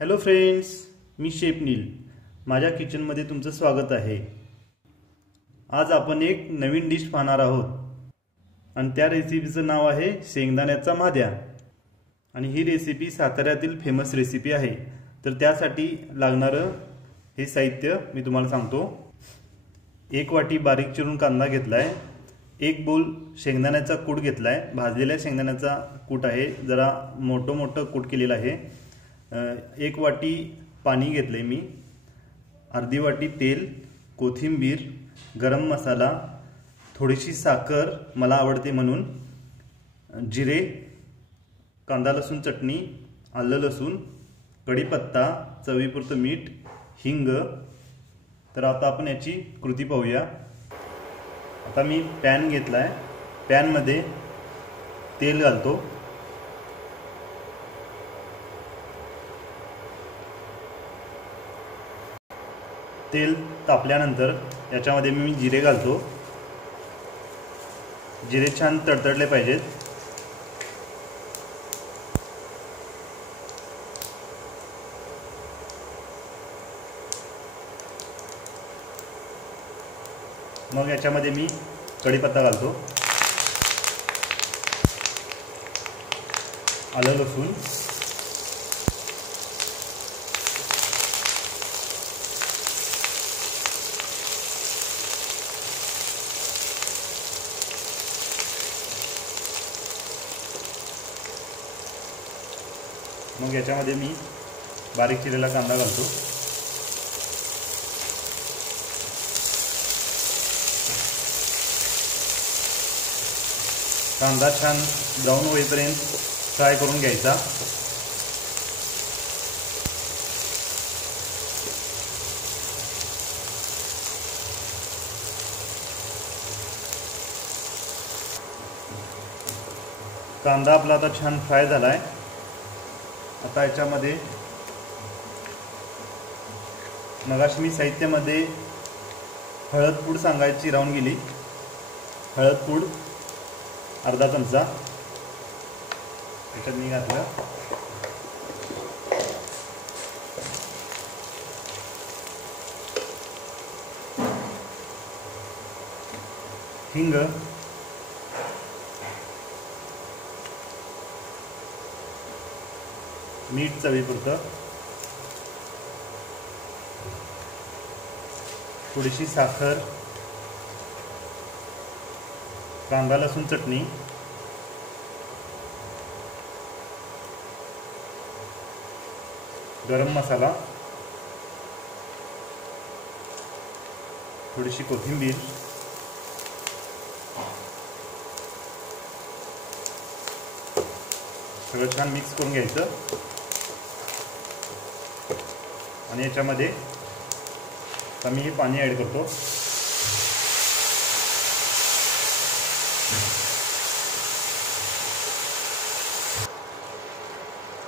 Hello friends मी शेपनील माझ्या किचनमध्ये तुमचं स्वागत आहे. आज आपण एक नवीन डिश पाहणार आहोत. आणि त्या रेसिपीचं नाव आहे शेंगदाण्याचा माद्या. आणि ही रेसिपी साताऱ्यातील फेमस रेसिपी आहे. तर त्यासाठी लागणारं हे साहित्य मी तुम्हाला सांगतो. एक वाटी बारीक चिरून कांदा घेतला आहे एक बोल शेंगदाण्याचा कूट घेतला आहे भाजलेल्या शेंगदाण्याचा कूट आहे. जरा मोठं मोठं कूट केलेलं आहे. एक वाटी पाणी घेतले मी अर्धी वाटी तेल कोथिंबीर गरम मसाला थोडीशी साखर मला आवडते म्हणून जिरे कांदा लसूण चटणी आलं लसूण कढीपत्ता चवीपुरतं मीठ हिंग. तर आता आपण याची कृती पाहूया. आता मी पॅन घेतला आहे पॅनमध्ये तेल घालतो. तेल तापल्यानंतर याच्यामध्ये मी जिरे घालतो. जिरे छान तडतडले पाहिजेत. मग याच्यामध्ये मी कढीपत्ता घालतो. आलं लसूण. मग याच्यामध्ये मी बारीक चिरलेला कांदा घालतो. कांदा छान ब्राऊन होईपर्यंत फ्राय करून घ्यायचा. कांदा आपला आता छान फ्राय झाला आहे आता याच्यामध्ये मगाशी मी साहित्यामध्ये हळदपूड सांगायची राहून गेली. हळदपूड अर्धा चमचा. याच्यात मी घातलं. हिंग. मीठ चवीपुरतं थोडीशी साखर कांदा लसूण चटणी. गरम मसाला. थोडीशी कोथिंबीर. सगळं छान मिक्स करून घ्यायचं. आणि याच्यामध्ये आता मी हे पाणी ॲड करतो.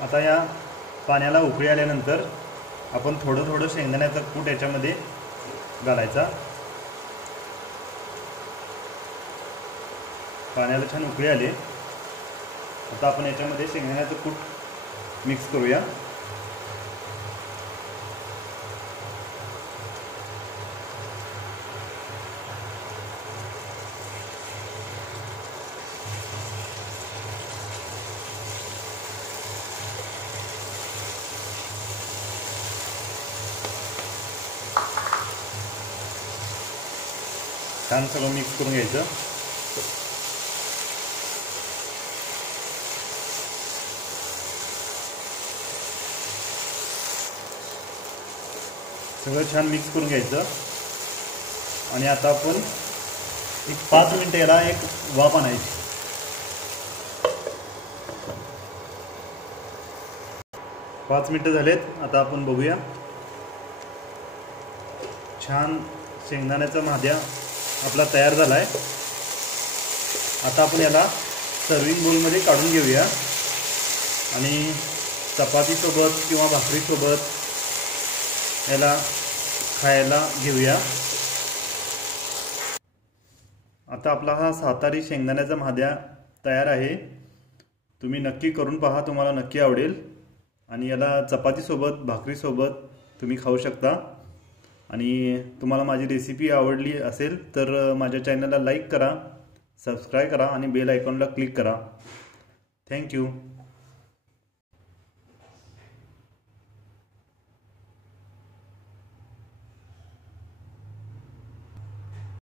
आता या पाण्याला उकळी आल्यानंतर आपण थोडं थोडं शेंगदाण्याचा कूट याच्यामध्ये घालायचा. पाण्याला छान उकळी आले. आता आपण याच्यामध्ये शेंगदाण्याचं कूट मिक्स करूया. छान सगळं मिक्स करून घ्यायचं. सगळं छान मिक्स करून घ्यायचं. आणि आता आपण एक पाच मिनटं याला एक वाफ आणायची. पाच मिनटं झालेत आता आपण बघूया. छान शेंगदाण्याचा माध्या आपला तयार झाला आहे आता आपण याला सर्विंग बोलमध्ये काढून घेऊया. आणि चपातीसोबत किंवा भाकरीसोबत याला खायला घेऊया. आता आपला हा सातारी शेंगदाण्याचा महाद्या तयार आहे. तुम्ही नक्की करून पहा तुम्हाला नक्की आवडेल. आणि याला चपातीसोबत भाकरीसोबत तुम्ही खाऊ शकता. आणि तुम्हाला माझी रेसिपी आवडली असेल तर माझ्या चॅनलला लाईक करा सबस्क्राईब करा आणि बेल आयकॉनला क्लिक करा. थँक्यू